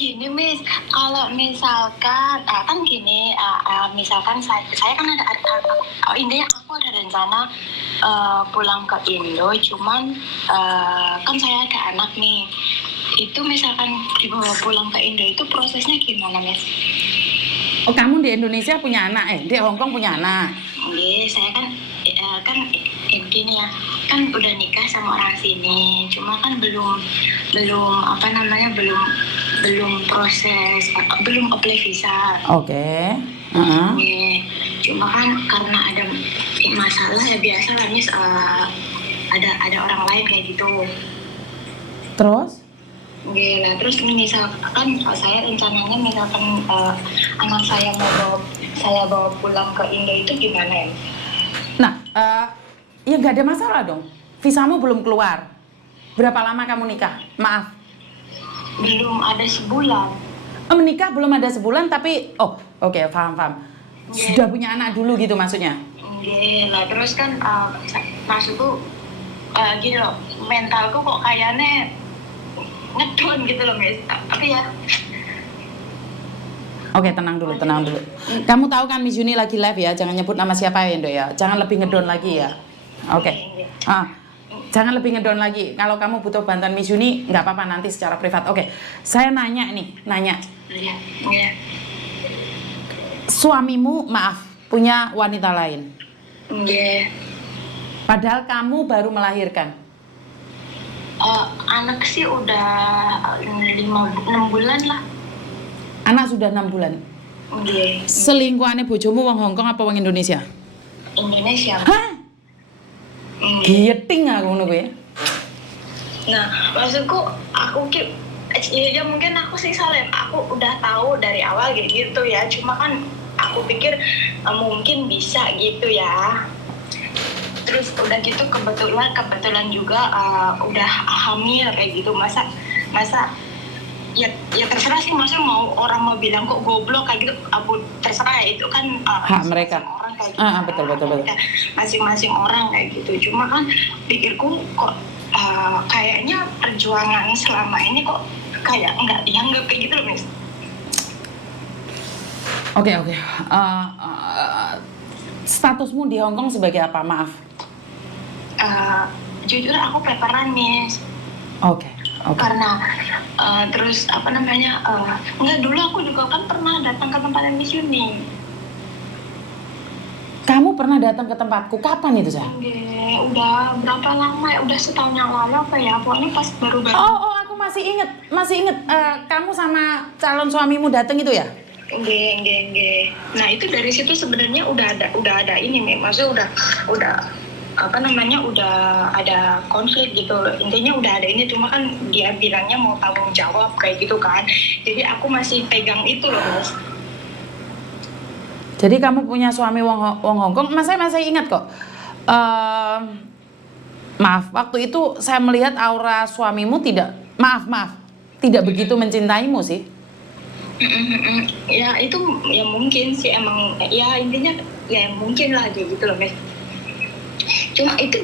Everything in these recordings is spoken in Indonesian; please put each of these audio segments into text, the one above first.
gini, Miss. Kalau misalkan, kan gini, misalkan saya kan intinya aku ada rencana pulang ke Indo, cuman kan saya ada anak nih. Itu misalkan dibawa pulang ke Indo itu prosesnya gimana, Miss? Oh, kamu di Indonesia punya anak di Hong Kong punya anak? Iya, saya kan gini ya, kan udah nikah sama orang sini, cuma kan belum apa namanya belum proses, belum apply visa. Oke. Cuma kan karena ada masalah ya biasa lah, Miss, ada orang lain kayak gitu. Terus? Nah terus misalkan saya rencananya misalkan anak saya saya bawa pulang ke Indo itu gimana ya? Nah, ya nggak ada masalah dong. Visamu belum keluar. Berapa lama kamu nikah? Maaf. Belum ada sebulan. Menikah belum ada sebulan tapi, oke, paham. Sudah punya anak dulu gitu maksudnya? Lah terus kan maksudku gini loh, mentalku kok kayaknya ngedon gitu loh, Miss. Tapi ya. Oke, tenang dulu. Kamu tahu kan Miss Yuni lagi live ya, jangan nyebut nama siapa ya, Indo ya. Jangan lebih ngedon lagi ya. Oke. Jangan lebih ngedon lagi. Kalau kamu butuh bantuan Miss Yuni, nggak apa-apa nanti secara privat. Oke, saya nanya. Iya. Suamimu, maaf, punya wanita lain. Iya. Padahal kamu baru melahirkan. Anak sih udah 6 bulan lah. Anak sudah 6 bulan. Iya. Selingkuhannya bojomu wong Hong Kong apa wong Indonesia? Indonesia. Hah? Giting aku ngono kuwi. Nah, maksudku ya mungkin aku sih salah. Aku udah tahu dari awal gitu ya. Cuma kan aku pikir mungkin bisa gitu ya. Terus udah gitu kebetulan juga udah hamil kayak gitu. Masa ya terserah sih, maksudnya orang mau bilang kok goblok kayak gitu, aku terserah ya, itu kan hak mereka. Orang kayak gitu. Betul. Masing-masing orang kayak gitu. Cuma kan pikirku kok kayaknya perjuangan selama ini kok kayak nggak dianggap kayak gitu loh, Miss. Oke. Statusmu di Hong Kong sebagai apa? Maaf. Jujur aku paperan, Miss. Oke. Karena terus apa namanya, enggak, dulu aku juga kan pernah datang ke tempatnya Miss Yuni. Kamu pernah datang ke tempatku kapan itu, sayang? Udah berapa lama ya? Udah setahun yang lalu apa ya? Pokoknya pas baru-baru. Aku masih inget. Kamu sama calon suamimu datang itu ya? Enggak. Nah itu dari situ sebenarnya udah ada ini nih, maksudnya udah apa namanya, udah ada konflik gitu. Intinya udah ada ini, cuma kan dia bilangnya mau tanggung jawab kayak gitu kan. Jadi aku masih pegang itu loh, Mas. Jadi kamu punya suami wong Hong Kong, saya masih ingat kok. Maaf, waktu itu saya melihat aura suamimu tidak begitu mencintaimu sih. Ya itu ya mungkin sih, emang ya intinya ya mungkin lah gitu loh, Mas. Cuma itu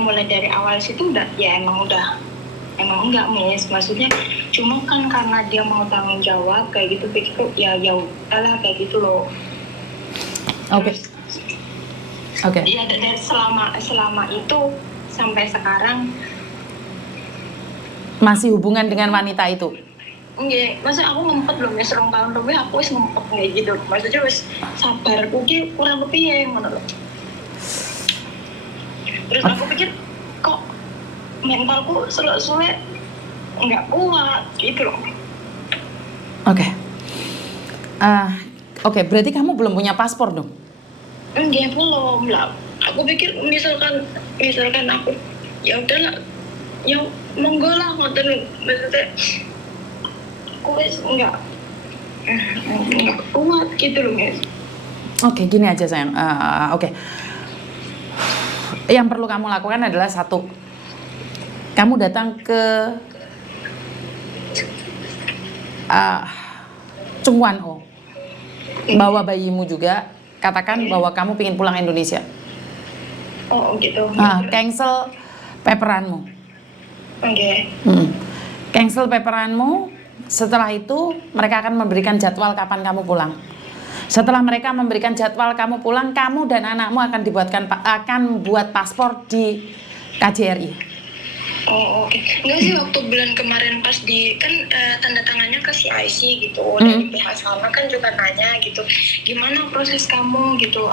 mulai dari awal situ udah emang enggak, Miss. Maksudnya cuma kan karena dia mau tanggung jawab kayak gitu, pikir ya udahlah kayak gitu loh. Oke. Iya, dari selama itu sampai sekarang masih hubungan dengan wanita itu. Nggih, maksudnya aku ngempet loh, Miss, 2 tahun lebih aku wis ngempet kayak gitu. Maksudnya wis sabarku ki kurang kepiye ngono lho. Terus aku pikir kok mentalku suwe nggak kuat gitu loh. Oke, berarti kamu belum punya paspor dong? Enggak, belum lah. Aku pikir misalkan aku ya udahlah, ya monggo lah ngoten, maksudnya aku wis nggak kuat gitu loh, Miss. Oke, gini aja sayang. Oke. Yang perlu kamu lakukan adalah satu, kamu datang ke Chung Wan Oh, bawa bayimu juga, katakan bahwa kamu ingin pulang Indonesia. Oh gitu. Cancel paperanmu. Oke. Cancel paperanmu, setelah itu mereka akan memberikan jadwal kapan kamu pulang. Setelah mereka memberikan jadwal kamu pulang, kamu dan anakmu akan buat paspor di KJRI. Oh, oke. Enggak sih, waktu bulan kemarin pas tanda tangannya ke CIC gitu, dari pihak sana kan juga nanya gitu, gimana proses kamu gitu,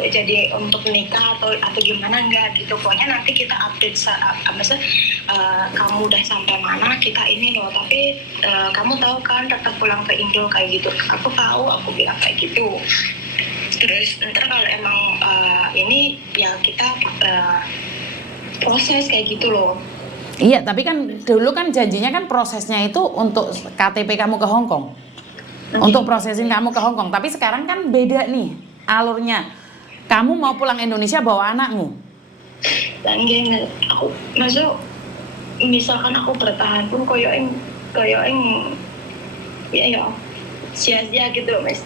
jadi untuk nikah atau gimana enggak gitu. Pokoknya nanti kita update kamu udah sampai mana, kita ini loh. Tapi kamu tahu kan tetap pulang ke Indo kayak gitu. Aku tahu, aku bilang kayak gitu. Terus ntar kalau emang ini ya kita proses kayak gitu loh. Iya, tapi kan dulu kan janjinya kan prosesnya itu untuk KTP kamu ke Hong Kong. Untuk prosesin kamu ke Hong Kong. Tapi sekarang kan beda nih alurnya. Kamu mau pulang Indonesia bawa anakmu. Dan gini, aku masuk misalkan aku bertahan pun koyo ing ya sia-sia gitu loh, Mas.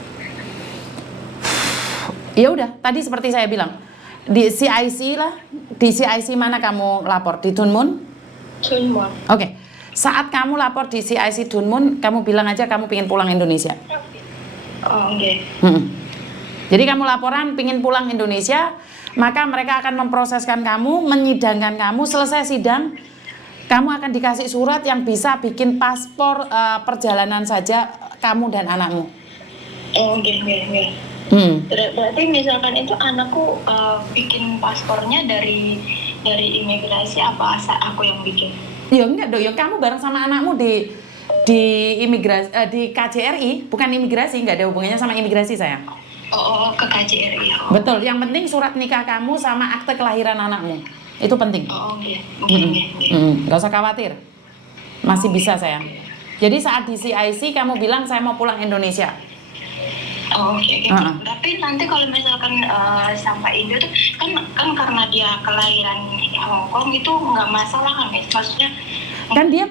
Ya udah, tadi seperti saya bilang. Di CIC lah, di CIC mana kamu lapor? Di Tuen Mun? Sunmon. Oke. Saat kamu lapor di CIC Tuen Mun, kamu bilang aja kamu pengen pulang Indonesia. Oh, oke. Jadi kamu laporan pengen pulang Indonesia, maka mereka akan memproseskan kamu, menyidangkan kamu, selesai sidang, kamu akan dikasih surat yang bisa bikin paspor perjalanan saja kamu dan anakmu. Oh, oke. Berarti misalkan itu anakku bikin paspornya dari imigrasi apa aku yang bikin? Ya enggak dong, ya kamu bareng sama anakmu di imigrasi di KJRI, bukan imigrasi, enggak ada hubungannya sama imigrasi sayang. Oh, ke KJRI. Oh. Betul, yang penting surat nikah kamu sama akte kelahiran anakmu. Itu penting. Oh, oke. Nggak usah khawatir. Masih bisa sayang. Jadi saat di CIC kamu bilang saya mau pulang Indonesia. Oh, oke. Tapi nanti kalau misalkan sampai Indo tuh kan karena dia kelahiran Hong Kong itu nggak masalah kan, Mas? Maksudnya kan dia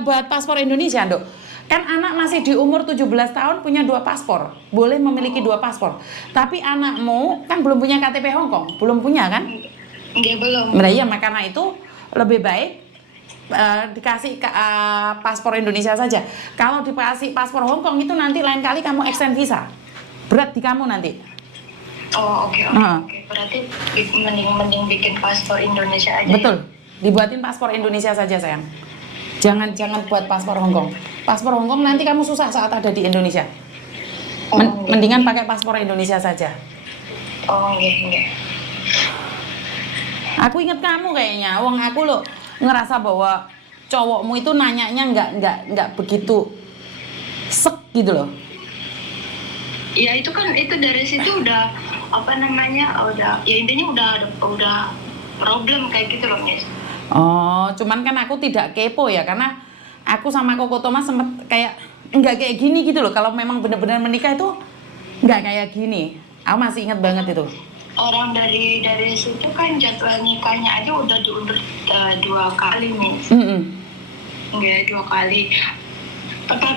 buat paspor Indonesia, Dok. Kan anak masih di umur 17 tahun punya 2 paspor. Boleh memiliki 2 paspor. Tapi anakmu kan belum punya KTP Hong Kong, belum punya kan? Enggak, belum. Nah, iya, karena itu lebih baik dikasih paspor Indonesia saja. Kalau dikasih paspor Hong Kong itu nanti lain kali kamu extend visa. Berat di kamu nanti. Oh, oke. Berarti mending bikin paspor Indonesia aja. Betul. Dibuatin paspor Indonesia saja, sayang. Jangan buat paspor Hong Kong. Paspor Hong Kong nanti kamu susah saat ada di Indonesia. Mendingan pakai paspor Indonesia saja. Oh, iya. Aku inget kamu kayaknya. Wong aku loh ngerasa bahwa cowokmu itu nanyanya nggak begitu sek gitu loh. Ya itu dari situ udah udah ya intinya udah problem kayak gitu loh, Miss. Oh, cuman kan aku tidak kepo ya, karena aku sama Koko Thomas sempet kayak nggak kayak gini gitu loh. Kalau memang benar-benar menikah itu nggak kayak gini. Aku masih ingat banget itu. Orang dari situ kan jadwal nikahnya aja udah diundur 2 kali, Miss. Enggak, 2 kali.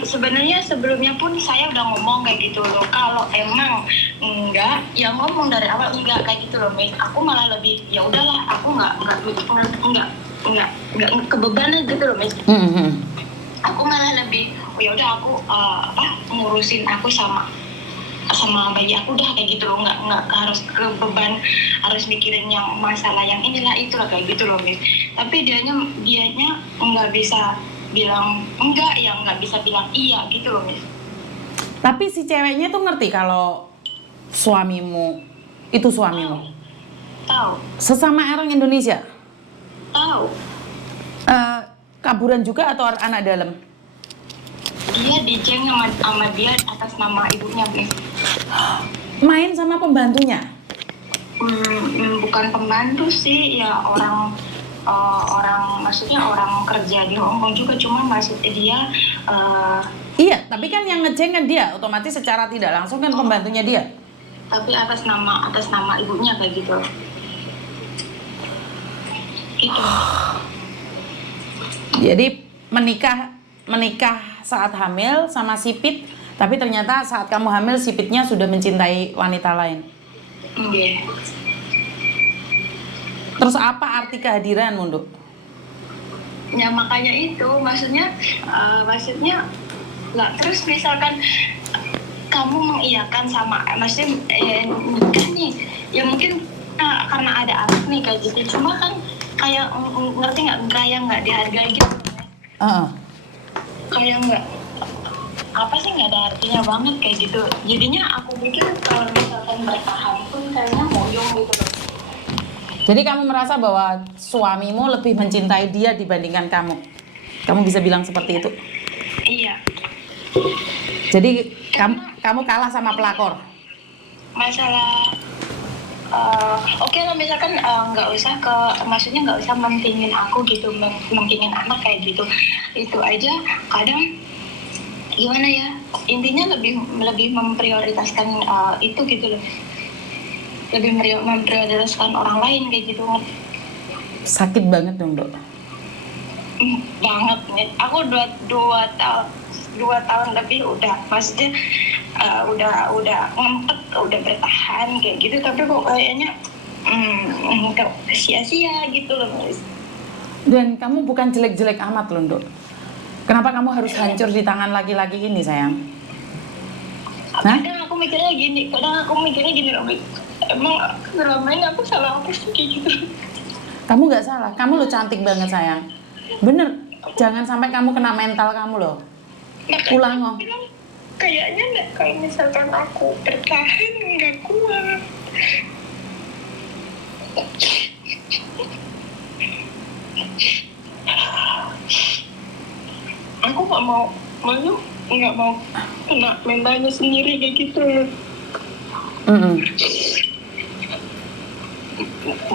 Sebenarnya sebelumnya pun saya udah ngomong kayak gitu loh, kalau emang enggak ya ngomong dari awal enggak kayak gitu loh, Miss. Aku malah lebih ya udahlah, aku enggak kebebanan gitu loh, Miss. Aku malah lebih ya udah aku ngurusin aku sama bayi aku udah kayak gitu loh, enggak harus beban harus mikirin yang masalah yang inilah itulah kayak gitu loh, Miss. Tapi dianya enggak bisa bilang enggak, yang nggak bisa bilang iya gitu loh, Miss. Tapi si ceweknya tuh ngerti kalau suamimu itu suamimu? Tahu. Sesama orang Indonesia? Tahu. Kaburan juga atau anak dalam? Dia dijeng sama dia atas nama ibunya, Miss. Main sama pembantunya? Bukan pembantu sih, ya orang maksudnya orang kerja di Hong Kong juga, cuma maksudnya dia iya, tapi kan yang ngejeng kan dia, otomatis secara tidak langsung kan pembantunya dia. Tapi atas nama ibunya kayak gitu. Gitu. Jadi menikah saat hamil sama sipit, tapi ternyata saat kamu hamil sipitnya sudah mencintai wanita lain. Iya. Terus apa arti kehadiranmu, Nduk? Ya makanya itu maksudnya Lah terus misalkan kamu mengiyakan sama maksudnya nikah nih, ya mungkin karena ada anak nih kayak gitu, cuma kan kayak ngerti nggak, kayak nggak dihargai gitu, Heeh. kayak nggak apa sih, nggak ada artinya banget kayak gitu. Jadinya aku pikir kalau misalkan bertahan pun kayaknya moyong gitu loh. Jadi kamu merasa bahwa suamimu lebih mencintai dia dibandingkan kamu. Kamu bisa bilang seperti itu. Iya, Jadi kamu kalah sama pelakor. masalah oke lah misalkan nggak usah maksudnya nggak usah mentingin aku gitu, mentingin anak kayak gitu, itu aja kadang gimana ya, intinya lebih memprioritaskan itu gitu loh, lebih memprioritaskan orang lain kayak gitu. Sakit banget dong, Dok. Banget nih, aku dua tahun lebih udah, maksudnya udah ngempet, udah bertahan kayak gitu, tapi kok kayaknya sia-sia gitu loh guys. Dan kamu bukan jelek-jelek amat loh, Dok. Kenapa kamu harus hancur di tangan laki-laki ini, sayang? Hah? Kadang aku mikirnya gini loh, emang selama ini aku salah apa sih kayak gitu. Kamu nggak salah. Kamu lo cantik banget, sayang. Bener. Jangan sampai kamu kena mental kamu loh. Pulang loh. Bilang, kayaknya nggak, kalau misalkan aku bertahan nggak kuat. Aku nggak mau kena mentalnya sendiri kayak gitu.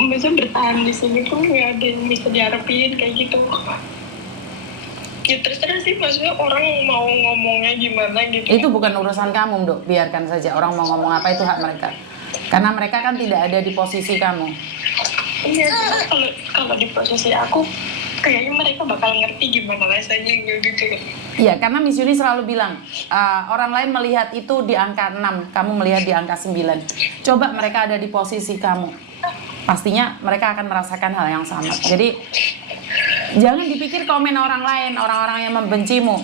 Bisa bertahan di sini tuh nggak ada yang bisa diharapin kayak gitu. Ya terserah sih, maksudnya orang mau ngomongnya gimana gitu. Itu bukan urusan kamu, Dok. Biarkan saja orang mau ngomong apa, itu hak mereka. Karena mereka kan tidak ada di posisi kamu. Iya, kalau di posisi aku, kayaknya mereka bakal ngerti gimana rasanya gitu. Iya, karena Miss Yuni selalu bilang, orang lain melihat itu di angka 6, kamu melihat di angka 9. Coba mereka ada di posisi kamu. Pastinya mereka akan merasakan hal yang sama. Jadi, jangan dipikir komen orang lain, orang-orang yang membencimu.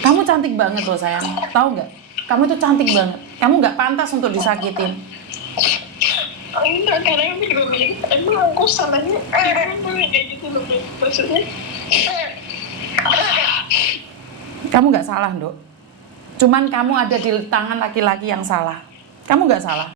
Kamu cantik banget loh, sayang. Tahu nggak? Kamu tuh cantik banget. Kamu nggak pantas untuk disakitin. Enggak, kadang aku juga bilang, emang aku salahnya kayak gitu loh, maksudnya. Kamu nggak salah, Dok. Cuman kamu ada di tangan laki-laki yang salah. Kamu nggak salah.